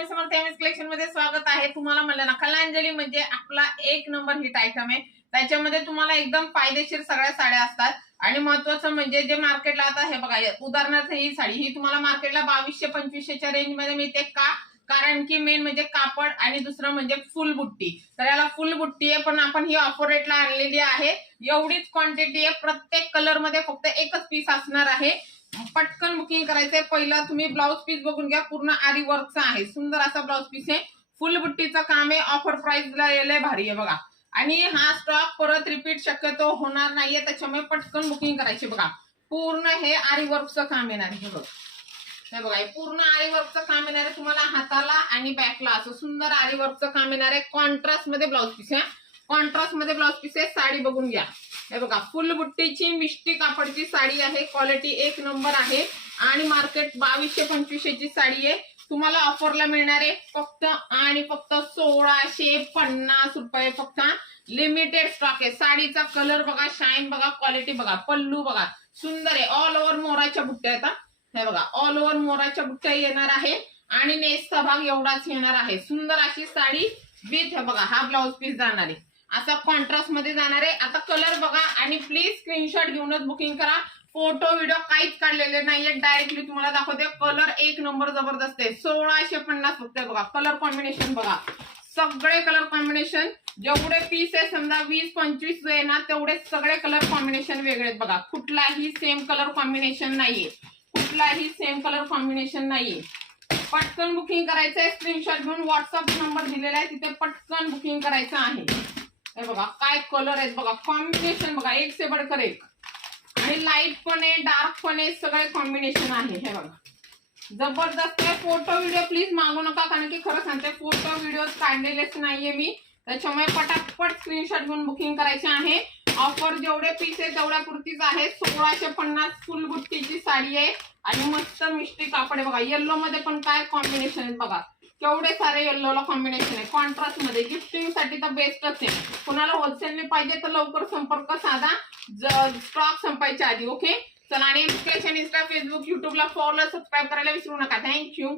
Swami Samarth MS collection मध्ये स्वागत आहे। तुम्हाला म्हणलं ना, कलांजली म्हणजे आपला एक नंबर हिट आयटम आहे। त्याच्यामध्ये तुम्हाला एकदम फायदेशीर सगळ्या साड्या असतात आणि महत्त्वाचं म्हणजे जे मार्केटला आता हे बघा, उदाहरणार्थ ही साडी ही तुम्हाला मार्केटला 2200-2500च्या रेंज मध्ये मिळते का? कारण की मेन म्हणजे कापड आणि दुसरं म्हणजे फुल बुट्टी। तर याला फुल बुट्टी आहे, पण आपण ही ऑफर रेटला आणलेली आहे। एवढीच क्वांटिटी आहे, प्रत्येक कलर मध्ये फक्त एकच पीस असणार आहे। पटकन बुकिंग करायचंय। पहिला तुम्ही ब्लाउज पीस बघून घ्या, पूर्ण आरी वर्कचा आहे, सुंदर असा ब्लाउज पीस आहे, फुल बुट्टीचं काम आहे, ऑफर प्राइसला लय भारी आहे बघा। आणि हा स्टॉक परत रिपीट शक्यतो होणार नाहीये, त्याच्यामुळे पटकन बुकिंग करायची बघा। पूर्ण हे आरी वर्कचं काम येणार आहे बघा, हे बघा पूर्ण आरी वर्कचं काम येणार आहे तुम्हाला हाताला आणि बॅकला असं सुंदर आरी वर्कचं काम येणार आहे। कॉन्ट्रास्ट मध्ये ब्लाउज पीस आहे, कॉन्ट्रास्ट मध्ये ब्लाउज पीस आहे। साडी बघून घ्या, हे बघा फुल बुट्टीची मिष्टी कापडची साडी आहे, क्वालिटी एक नंबर आहे आणि मार्केट 2200-2500ची साडी आहे। तुम्हाला ऑफरला मिळणार आहे फक्त आणि फक्त 1650 रुपये, फक्त लिमिटेड स्टॉक आहे। साडीचा कलर बघा, शाईन बघा, क्वालिटी बघा, पल्लू बघा, सुंदर आहे। ऑल ओव्हर मोराच्या बुट्ट्या आहेत, हे बघा ऑल ओव्हर मोराच्या बुट्ट्या येणार आहे आणि नेसचा भाग एवढाच येणार आहे। सुंदर अशी साडी विथ हे बघा हा ब्लाउज पीस जाणार आहे, असा कॉन्ट्रास्ट मध्ये जाणार आहे। आता कलर बघा आणि प्लीज स्क्रीनशॉट घेऊनच बुकिंग करा, फोटो व्हिडिओ काहीच काढलेले नाहीये, डायरेक्टली तुम्हाला दाखवते। कलर एक नंबर जबरदस्त आहे, 1650 फक्त बघा। कलर कॉम्बिनेशन बघा, सगळे कलर कॉम्बिनेशन जेवढे पीस आहे समजा 20-25 आहे ना, तेवढे सगळे कलर कॉम्बिनेशन वेगळे आहेत बघा। कुठलाही सेम कलर कॉम्बिनेशन नाहीये, कुठलाही सेम कलर कॉम्बिनेशन नाहीये। पटकन बुकिंग करायचंय, स्क्रीनशॉट घेऊन व्हॉट्सअप नंबर दिलेला आहे, तिथे पटकन बुकिंग करायचं आहे। हे बघा काय कलर आहेत बघा, कॉम्बिनेशन बघा एक से बढ़कर एक, आणि लाईट पण आहे डार्क पण आहे, सगळे कॉम्बिनेशन आहे। हे बघा जबरदस्त आहे। फोटो व्हिडिओ प्लीज मागू नका, कारण की खरं सांगते फोटो व्हिडिओ काढलेलेच नाहीये मी, त्याच्यामुळे पटापट स्क्रीनशॉट घेऊन बुकिंग करायचे आहे। ऑफर जेवढे पीस आहे तेवढ्या पुरतीच आहे। 1650 फुल बुट्टीची साडी आहे आणि मस्त मिष्टी कापड आहे बघा। येल्लो मध्ये पण काय कॉम्बिनेशन आहे बघा, केवढे सारे येल्लोला कॉम्बिनेशन आहे। कॉन्ट्रास्ट मध्ये गिफ्टिंग साठी तर बेस्टच आहे। कुणाला होलसेलने पाहिजे तर लवकर संपर्क साधा, स्टॉक संपायच्या आधी। ओके चला, आणि इंस्टा, फेसबुक, युट्यूबला फॉलो सबस्क्राईब करायला विसरू नका। थँक्यू।